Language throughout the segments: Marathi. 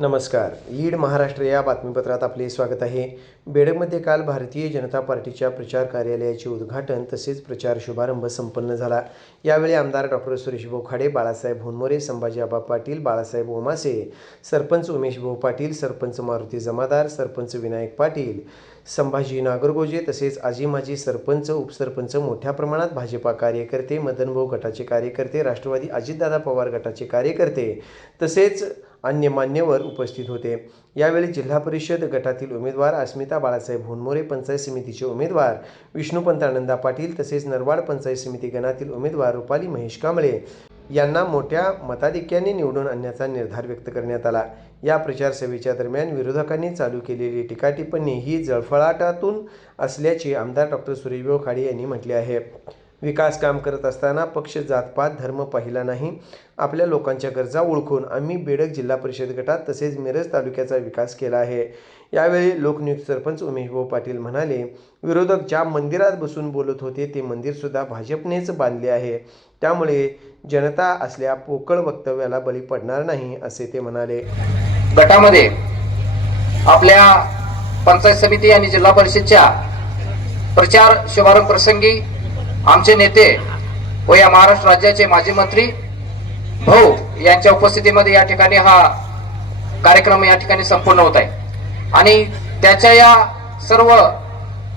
नमस्कार. ईड महाराष्ट्र या बातमीपत्रात आपले स्वागत आहे. बेडकमध्ये काल भारतीय जनता पार्टीच्या प्रचार कार्यालयाचे उद्घाटन तसेच प्रचार शुभारंभ संपन्न झाला. यावेळी आमदार डॉक्टर सुरेश भाऊ खाडे बाळासाहेब होनमोरे संभाजी आबा पाटील बाळासाहेब ओमासे सरपंच उमेश भाऊ पाटील सरपंच मारुती जमादार सरपंच विनायक पाटील संभाजी नागरगोजे तसेच आजी माजी सरपंच उपसरपंच मोठ्या प्रमाणात भाजपा कार्यकर्ते मदनभाऊ गटाचे कार्यकर्ते राष्ट्रवादी अजितदादा पवार गटाचे कार्यकर्ते तसेच अन्य मान्यवर उपस्थित होते. यावेळी जिल्हा परिषद गटातील उमेदवार अस्मिता बाळासाहेब होनमोरे पंचायत समितीचे उमेदवार विष्णुपंत आनंदा पाटील तसेच नरवाड पंचायत समिती गणातील उमेदवार रुपाली महेश कांबळे यांना मोठ्या मताधिक्याने निवडून आणण्याचा निर्धार व्यक्त करण्यात आला. या प्रचार सभेच्या दरम्यान विरोधकांनी चालू केलेली टीकाटिप्पणी ही जळफळाटातून असल्याचे आमदार डॉक्टर सुरेशभाऊ खाडे यांनी म्हटले आहे. विकास काम करत असताना पक्ष जातपात धर्म पाहिला नाही. आपल्या लोकांच्या गरजा ओळखून आम्ही बेडक जिल्हा परिषद गटात तसेच मिरज तालुक्याचा विकास केला आहे. यावेळी लोकनियुक्त सरपंच उमेशभाऊ पाटील म्हणाले विरोधक ज्या मंदिरात बसून बोलत होते ते मंदिरसुद्धा भाजपनेच बांधले आहे. त्यामुळे जनता असल्या पोकळ वक्तव्याला बळी पडणार नाही असे ते म्हणाले. गटामध्ये आपल्या पंचायत समिती आणि जिल्हा परिषदच्या प्रचार शुभारंभ प्रसंगी आमचे नेते व या महाराष्ट्र राज्याचे माजी मंत्री भाऊ यांच्या उपस्थितीमध्ये या ठिकाणी हा कार्यक्रम या ठिकाणी संपूर्ण होत आहे. आणि त्याच्या या सर्व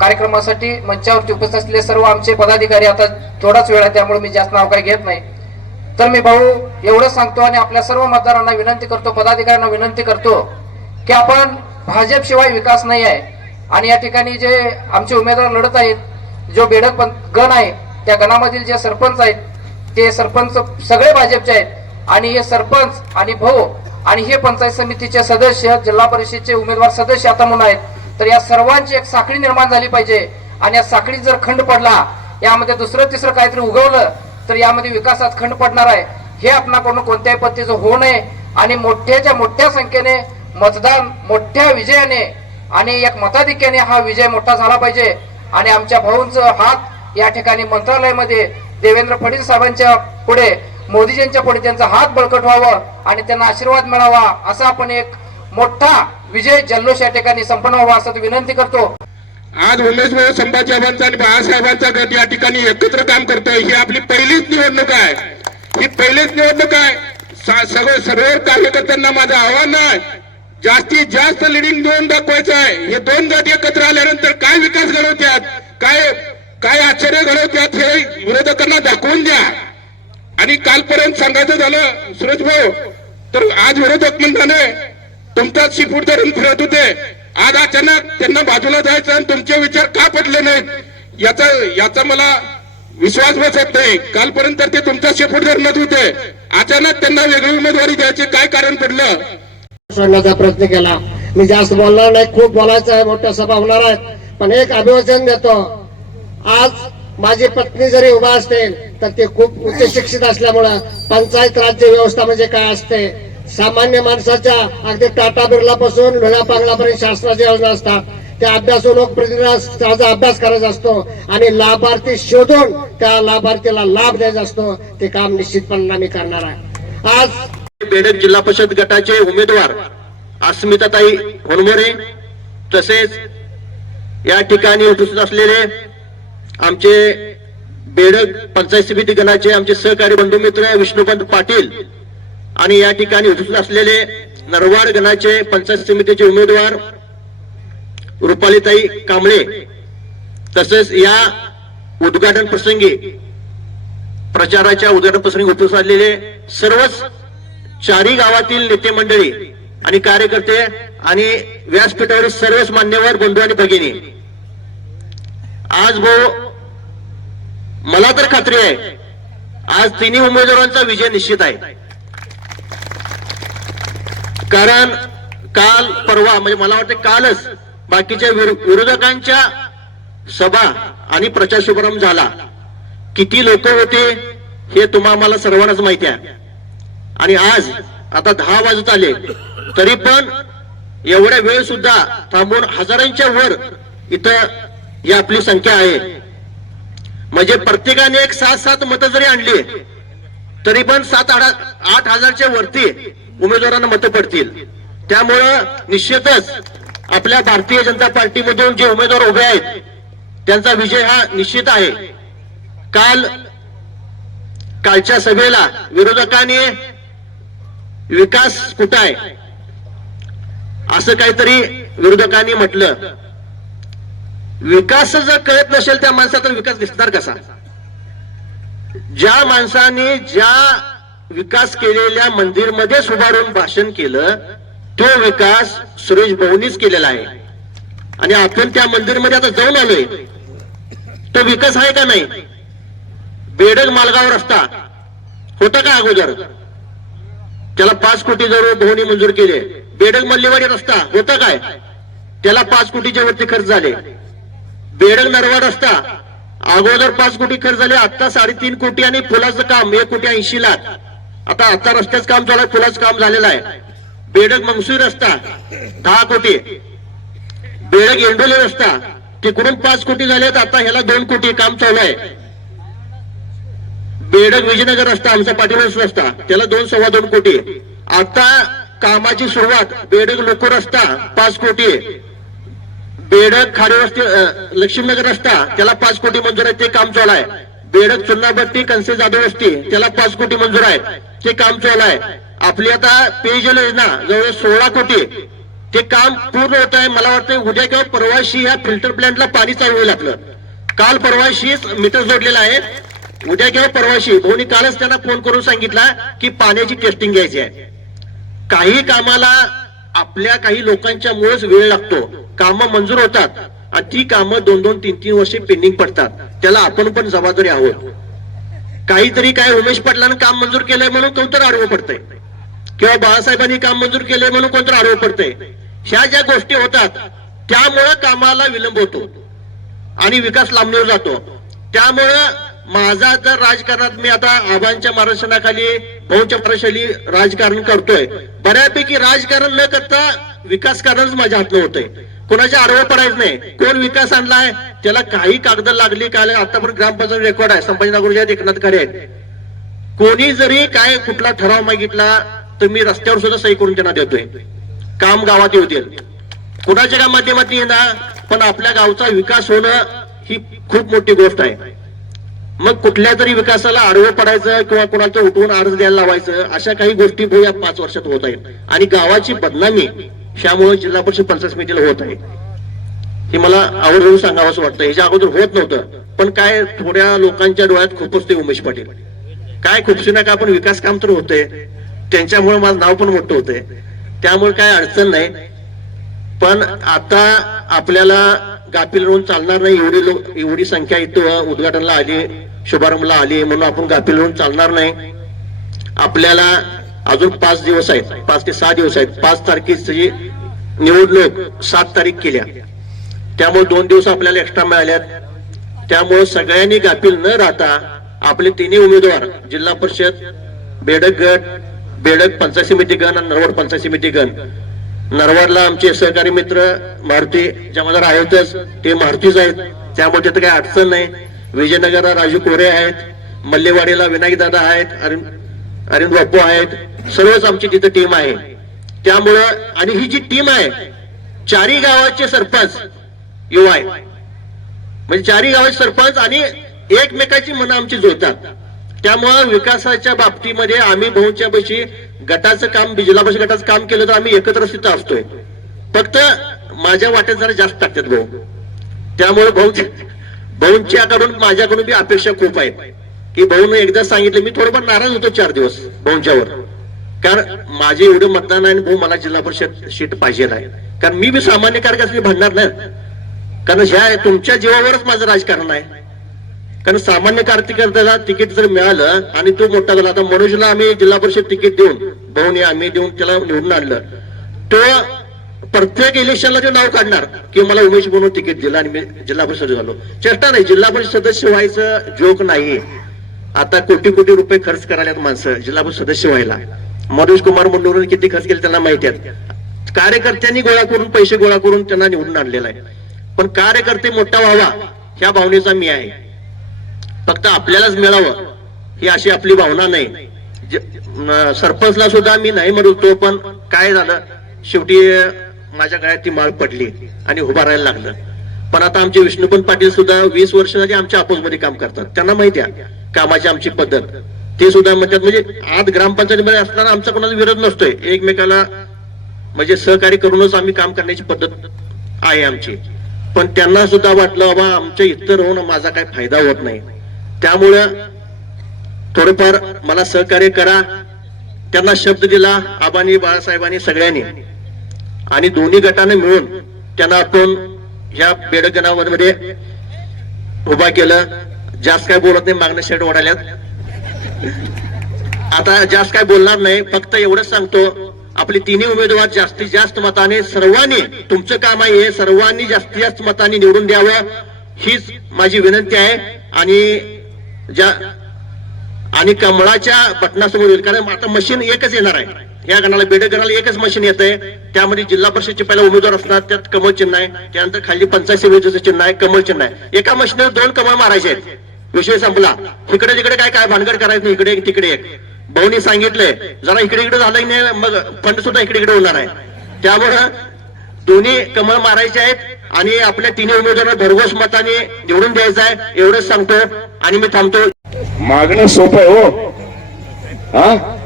कार्यक्रमासाठी मंचावरती उपस्थित असलेले सर्व आमचे पदाधिकारी आता थोडाच वेळ आहे त्यामुळे मी जास्त नाव काही घेत नाही. तर मी भाऊ एवढंच सांगतो आणि आपल्या सर्व मतदारांना विनंती करतो पदाधिकाऱ्यांना विनंती करतो की आपण भाजपशिवाय विकास नाही आहे. आणि या ठिकाणी जे आमचे उमेदवार लढत आहेत जो बेडक गण आहे त्या गणामधील जे सरपंच आहेत ते सरपंच सगळे भाजपचे आहेत. आणि हे सरपंच आणि भाऊ आणि हे पंचायत समितीचे सदस्य जिल्हा परिषदचे उमेदवार सदस्य आता म्हणून आहेत. तर या सर्वांची एक साखळी निर्माण झाली पाहिजे. आणि या साखळीत जर खंड पडला यामध्ये दुसरं तिसरं काहीतरी उगवलं तर यामध्ये विकासात खंड पडणार आहे. हे आपणाकडून कोणत्याही पद्धतीचं होऊ नये. आणि मोठ्याच्या मोठ्या संख्येने मतदान मोठ्या विजयाने आणि एक मताधिक्याने हा विजय मोठा झाला पाहिजे. आणि आमच्या भाऊंचं हात या ठिकाणी मंत्रालयामध्ये देवेंद्र फडणवीस साहेबांच्या पुढे मोदीजींच्या पुढे त्यांचा हात बळकट व्हावं आणि त्यांना आशीर्वाद मिळावा असा आपण एक मोठा विजय जल्लोष या ठिकाणी संपन्न व्हावा असं विनंती करतो. आज उमेश भाऊ संभाजीबाबांचा आणि बाळासाहेबांचा गट या ठिकाणी एकत्र काम करतोय. ही आपली पहिलीच निवडणूक आहे. ही पहिलीच निवडणूक आहे. सगळं सर्व कार्यकर्त्यांना माझं आव्हान आहे. जास्तीत जास्त लिडिंग देऊन दाखवायचं आहे. हे दोन गट एकत्र आल्यानंतर काय विकास घडवत्यात? काय काय आश्चर्य घडवत्यात हे विरोधकांना दाखवून द्या. आणि कालपर्यंत सांगायचं झालं सुरेश भाऊ तर आज विरोधक म्हणताने तुमचा शिपूट धरून फिरत होते. आज अचानक त्यांना बाजूला जायचं आणि तुमचे विचार का पडले नाहीत? याचा याचा मला विश्वास बसत नाही. कालपर्यंत ते तुमचा शेपूट धरणत होते. अचानक त्यांना वेगळी उमेदवारी द्यायचे काय कारण पडलं? सोडण्याचा प्रयत्न केला. मी जास्त बोलणार नाही खूप बोलायचं आहे मोठ्या सभा होणार आहेत. पण एक अभिवाचन देतो. आज माझी पत्नी जरी उभा असेल तर ते खूप उच्च शिक्षित असल्यामुळं पंचायत राज्य व्यवस्था म्हणजे काय असते? सामान्य माणसाच्या अगदी टाटा बिर्ला पासून लोह्या पांगलापर्यंत शासनाच्या योजना असतात. त्या अभ्यासू लोकप्रतिनिधीचा अभ्यास करायचा असतो आणि लाभार्थी शोधून त्या लाभार्थीला लाभ द्यायचा असतो. ते काम निश्चितपणे आम्ही करणार आहे. आज बेडक जिल्हा परिषद गटाचे उमेदवार अस्मिताताई होनमोरे तसेच या ठिकाणी उपस्थित असलेले आमचे बेडक पंचायत समिती गणाचे आमचे सहकारी बंधू मित्र विष्णुपंत पाटील आणि या ठिकाणी उपस्थित असलेले नरवाड गणाचे पंचायत समितीचे उमेदवार रुपालीताई कांबळे तसेच या उद्घाटन प्रसंगी प्रचाराच्या उद्घाटन प्रसंगी उपस्थित असलेले सर्वच चारही गावातील नेते मंडळी आणि कार्यकर्ते आणि व्यासपीठावरील सर्वच मान्यवर बंधू आणि भगिनी. आज भाऊ मला तर खात्री आहे आज तिन्ही उमेदवारांचा विजय निश्चित आहे. कारण काल परवा म्हणजे मला वाटतं कालच बाकीच्या विरोधकांच्या सभा आणि प्रचार शुभारंभ झाला. किती लोक होते हे तुम्हाला सर्वांनाच माहिती आहे. आणि आज आता दहा वाजत आले. तरी पण एवढ्या वेळ सुद्धा थांबून हजारांच्या वर इथं ही आपली संख्या आहे. म्हणजे प्रत्येकाने एक सात सात मतं जरी आणली तरी पण सात आठ हजारच्या वरती उमेदवारांना मतं पडतील. त्यामुळं निश्चितच आपल्या भारतीय जनता पार्टीमधून जे उमेदवार उभे आहेत त्यांचा विजय हा निश्चित आहे. काल कालच्या सभेला विरोधकांनी विकास कुठं आहे? असं काहीतरी विरोधकांनी म्हटलं. विकास जर कळत नसेल त्या माणसाचा विकास दिसणार कसा? ज्या माणसाने ज्या विकास केलेल्या मंदिरमध्येच उभारून भाषण केलं तो विकास सुरेश भाऊनीच केलेला आहे. आणि आपण त्या मंदिरमध्ये आता जाऊन आलोय. तो विकास आहे का नाही? बेडग मालगाव रस्ता होता का अगोदर? त्याला पाच कोटी जवळ भाऊनी मंजूर केले. बेडग मल्लेवाडी रस्ता होता काय? त्याला पाच कोटीच्या वरती खर्च झाले. बेडग नरवा रस्ता अगोदर पाच कोटी खर्च झाले आता साडेतीन कोटी आणि फुलाचं काम एक कोटी ऐंशी लाख. आता आता रस्त्याचं काम चालू आहे पुलाचं काम झालेलं आहे. बेडग मंगसूर रस्ता दहा कोटी. बेडग एंडोली रस्ता तिकडून पाच कोटी झालेत आता ह्याला दोन कोटी काम चालू आहे. बेडक विजयनगर रस्ता आमचा पाटीलच रस्ता त्याला दोन सव्वा दोन कोटी. आता कामाची सुरुवात बेडक लोको रस्ता पाच कोटी. बेडक खाडे रस्ते लक्ष्मीनगर रस्ता त्याला पाच कोटी मंजूर आहे ते काम चालू आहे. बेडक चुन्नाभट्टी कंसे जाधव वस्ती त्याला पाच कोटी मंजूर आहे ते काम चालू आहे. आपली आता पेयजल योजना जवळ सोळा कोटी. ते काम पूर्ण होत आहे मला वाटतं उद्या किंवा परवाशी ह्या फिल्टर प्लांटला पाणी चालू होईल आपलं. काल परवाशी मीटर जोडलेला आहे उद्या किंवा परवाशी भाऊनी कालच त्यांना फोन करून सांगितला की पाण्याची टेस्टिंग घ्यायची आहे. काही कामाला आपल्या काही लोकांच्या मुळेच वेळ लागतो. कामं मंजूर होतात आणि ती कामं दोन दोन तीन तीन वर्षे पेंडिंग पडतात. त्याला आपण पण जबाबदारी आहोत. काहीतरी काय उमेश पाटलानं काम मंजूर केलंय म्हणून कोणतर आडवं पडतंय. किंवा बाळासाहेबांनी काम मंजूर केलंय म्हणून कोणतर आडवं पडतंय. ह्या ज्या गोष्टी होतात त्यामुळं कामाला विलंब होतो आणि विकास लांबणीवर जातो. त्यामुळं माझा जर राजकारणात मी आता आबांच्या मार्गदर्शनाखाली भाऊच्या मार्गदर्शनाखाली राजकारण करतोय बऱ्यापैकी राजकारण न करता विकास करणंच माझ्या हातनं होतंय. कोणाच्या आडवं पडायचं नाही. कोण विकास आणलाय त्याला काही कागद लागली काय आतापर्यंत ग्रामपंचायत रेकॉर्ड आहे. संभाजीनगरच्या एकनाथ खरे आहेत. कोणी जरी काय कुठला ठराव मागितला तर मी रस्त्यावर सुद्धा सही करून त्यांना देतोय. काम गावात येऊ देईल कुणाच्या माध्यमात येणार पण आपल्या गावचा विकास होणं ही खूप मोठी गोष्ट आहे. मग कुठल्या तरी विकासाला आडवं पडायचं किंवा कुणाचं उठवून अर्ज द्यायला लावायचं अशा काही गोष्टी या पाच वर्षात होत आहेत. आणि गावाची बदनामी त्यामुळे जिल्हा परिषद पंचायत समितीला होत आहे. हे मला आवडून सांगावं असं वाटतं. ह्याच्या अगोदर होत नव्हतं. पण काय थोड्या लोकांच्या डोळ्यात खूपच उमेश पाटील. काय खुपशी नका आपण विकास काम तर होते त्यांच्यामुळे माझं नाव पण मोठं होतंय. त्यामुळे काय अडचण नाही. पण आता आपल्याला गाफील राहून चालणार नाही एवढी लोक एवढी संख्या इथं उद्घाटनला आली. शुभारंभला आली म्हणून आपण गाफील होऊन चालणार नाही. आपल्याला अजून पाच दिवस आहेत. पाच ते सहा दिवस आहेत. पाच तारखेची निवडणूक सात तारीख केल्या. त्यामुळे दोन दिवस आपल्याला एक्स्ट्रा मिळाल्यात. त्यामुळे सगळ्यांनी गाफील न राहता आपले तिन्ही उमेदवार जिल्हा परिषद बेडक गट बेडक पंचायत समिती गण आणि नरवड पंचायत समिती गण. नरवडला आमचे सहकारी मित्र मारुती जमादार आहेतच ते मारुतीच आहेत. त्यामुळे तिथं काही अडचण नाही. विजयनगरला राजू कोरे आहेत मल्लेवाडीला विनायक दादा आहेत अरविंद बाप्पू आहेत सर्वच आमची तिथे टीम आहे. त्यामुळं आणि ही जी टीम आहे चारी गावाचे सरपंच युवा आहे म्हणजे चारी गावाचे सरपंच आणि एकमेकाची मनं आमची जुळतात. त्यामुळं विकासाच्या बाबतीमध्ये आम्ही भाऊच्या पैशी गटाचं काम जिल्हा परिषद गटाचं काम केलं तर आम्ही एकत्र तिथं असतोय. फक्त माझ्या वाट्यात जरा जास्त टाकतात भाऊ. त्यामुळे भाऊ भाऊंच्याकडून माझ्याकडून बी अपेक्षा खूप आहेत. की भाऊन एकदा सांगितलं मी थोडंफार नाराज होतो चार दिवस भाऊंच्यावर. कारण माझे एवढे मतदान आहे आणि भाऊ मला जिल्हा परिषद सीट पाहिजे नाही कारण मी बी सामान्य कार्यकर्ते भांडणार नाही. कारण ह्या तुमच्या जीवावरच माझं राजकारण आहे. कारण सामान्य कार्यकर्त्याला तिकीट जर मिळालं आणि तो मोठा झाला आता मनोजला आम्ही जिल्हा परिषद तिकीट देऊन भाऊने आम्ही देऊन त्याला निवडून आणलं. तो प्रत्येक इलेक्शनला ते नाव काढणार. की मला उमेश म्हणून तिकीट दिलं आणि मी जिल्हा परिषद झालो. चेष्टा नाही. जिल्हा परिषद सदस्य व्हायचं जोक नाही आता कोटी कोटी रुपये खर्च करायला माणसं जिल्हा परिषद सदस्य व्हायला. मनोज कुमार मंडूरने किती खर्च केले त्यांना माहिती आहेत कार्यकर्त्यांनी गोळा करून पैसे गोळा करून त्यांना निवडून आणलेला आहे. पण कार्यकर्ते मोठा व्हावा ह्या भावनेचा मी आहे. फक्त आपल्यालाच मिळावं ही अशी आपली भावना नाही. सरपंचला सुद्धा मी नाही म्हणतो पण काय झालं शेवटी माझ्या गळ्यात ती माळ पडली आणि उभा राहायला लागलं. पण आता आमचे विष्णुपंत पाटील सुद्धा वीस वर्ष झाली आमच्या ऑफिसमध्ये काम करतात. त्यांना माहिती आहे कामाची आमची पद्धत. ते सुद्धा म्हणतात म्हणजे आज ग्रामपंचायतीमध्ये असताना आमचा कोणाचा विरोध नसतोय. एकमेकाला म्हणजे सहकार्य करूनच आम्ही काम करण्याची पद्धत आहे आमची. पण त्यांना सुद्धा वाटलं बाबा आमच्या इथं राहून माझा काही फायदा होत नाही. त्यामुळं थोडंफार मला सहकार्य करा. त्यांना शब्द दिला आबानी बाळासाहेबांनी सगळ्यांनी. आणि दोन्ही गटाने मिळून त्यांना आपण ह्या बेडक उभा केलं. जास्त काय बोलत नाही मागणं शेड ओढाल्यात आता जास्त काय बोलणार नाही फक्त एवढंच सांगतो आपले तिन्ही उमेदवार जास्तीत जास्त मताने सर्वांनी तुमचं काम आहे हे सर्वांनी जास्तीत जास्त मताने निवडून द्यावं हीच माझी विनंती आहे. आणि ज्या आणि कमळाच्या पटनासमोर होईल कारण आता मशीन एकच येणार आहे. या गणाला बेड गणाला एकच मशीन येत आहे त्यामध्ये जिल्हा परिषदचे पहिला उमेदवार असणार त्यात कमळ चिन्ह आहे. त्यानंतर खाली पंचायत समितीचं चिन्ह आहे कमळ चिन्ह आहे. एका मशीनवर दोन कमळ मारायचे आहेत. विषय संपला. इकडे तिकडे काय काय भानगड करायचं इकडे एक तिकडे एक. भाऊनी सांगितलंय जरा इकडे इकडे झालं नाही मग फंड सुद्धा इकडे इकडे होणार आहे. त्यामुळं दोन्ही कमळ मारायचे आहेत आणि आपल्या तिन्ही उमेदवारांना भरघोस मताने निवडून द्यायचं आहे एवढंच सांगतो आणि मी थांबतो. मागणं सोपं आहे हो. हा?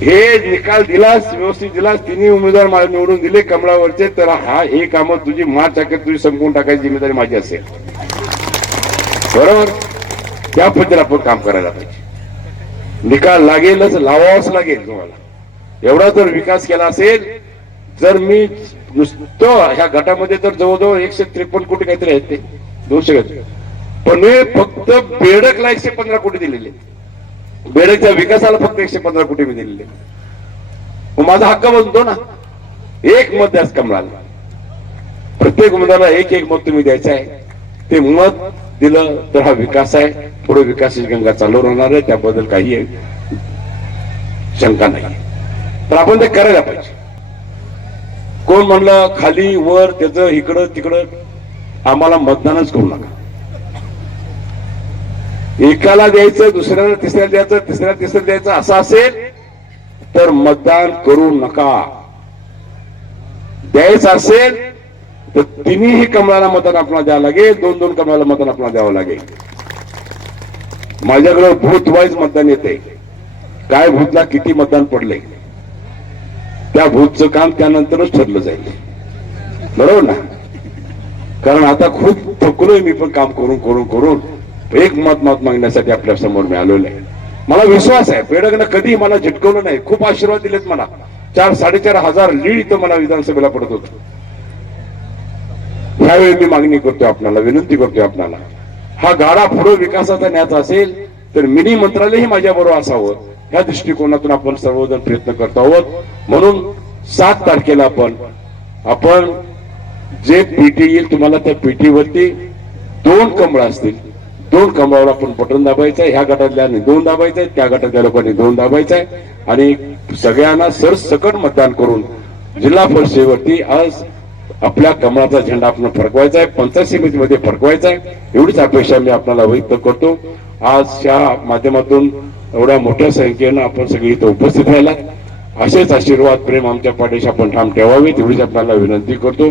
हे निकाल दिलास व्यवस्थित दिलास तिन्ही उमेदवार मला निवडून दिले कमळावरचे तर हा हे काम तुझी मार चाकत तुझी संपवून टाकायची जिम्मेदारी माझी असेल. बरोबर? त्या पद्धतीने आपण काम करायला पाहिजे. निकाल लागेलच लावावाच लागेल तुम्हाला. एवढा जर विकास केला असेल जर मी नुसतं ह्या गटामध्ये तर जवळजवळ एकशे त्रेपन्न कोटी काहीतरी आहेत ते. दोनशे पण मी फक्त बेडकला एकशे पंधरा कोटी दिलेले बेडेच्या विकासाला फक्त एकशे पंधरा कोटी मी दिलेले. मग माझा हक्क बनतो ना. एक मत द्यास कमळाला प्रत्येक उमेदवाराला एक एक मत तुम्ही द्यायचं आहे. ते मत दिलं तर हा विकास आहे. पुढे विकासाची गंगा चालू राहणार आहे. त्याबद्दल काही शंका नाही. तर आपण ते करायला पाहिजे. कोण म्हणलं खाली वर त्याचं इकडं तिकडं आम्हाला मतदानच करू नका. एकाला द्यायचं दुसऱ्याला तिसऱ्याला द्यायचं तिसऱ्याला तिसऱ्याला द्यायचं असं असेल तर मतदान करू नका. द्यायचं असेल तर तिन्हीही कमळाला मतदान आपल्याला द्यावं लागेल दोन दोन कमळाला मतदान आपल्याला द्यावं लागेल. माझ्याकडे भूत वाईज मतदान येते काय भूतला किती मतदान पडले त्या भूतचं काम त्यानंतरच ठरलं जाईल. बरोबर ना? कारण आता खूप थकलोय मी पण काम करून करून करून. एक मत मत मागण्यासाठी आपल्यासमोर मी आलेलो आहे. मला विश्वास आहे पेडकनं कधी मला झिटकवलं नाही. खूप आशीर्वाद दिलेत मला. चार साडेचार हजार लीड इथं मला विधानसभेला पडत होत. ह्यावेळी मी मागणी करतो आपल्याला विनंती करतोय आपल्याला. हा गाडा पुढे विकासाचा न्यायचा असेल तर मिनी मंत्रालयही माझ्या बरोबर असावं. ह्या दृष्टिकोनातून आपण सर्वजण प्रयत्न करतो आहोत. म्हणून सात तारखेला आपण आपण जे पीटी येईल तुम्हाला त्या पीटीवरती दोन कमळ असतील. दोन खांबावर आपण बटन दाबायचं आहे. ह्या गटातल्या दोन दाबायचं आहे त्या गटातल्या लोकांनी दोन दाबायचं आहे. आणि सगळ्यांना सरसकट मतदान करून जिल्हा परिषदेवरती आज आपल्या कमळाचा झेंडा आपण फडकवायचा आहे. पंचायत समितीमध्ये फडकवायचा आहे. एवढीच अपेक्षा मी आपल्याला व्यक्त करतो. आज या माध्यमातून एवढ्या मोठ्या संख्येनं आपण सगळी इथं उपस्थित राहिला असेच आशीर्वाद प्रेम आमच्या पाठीशी आपण ठाम ठेवावे तेवढीच आपल्याला विनंती करतो.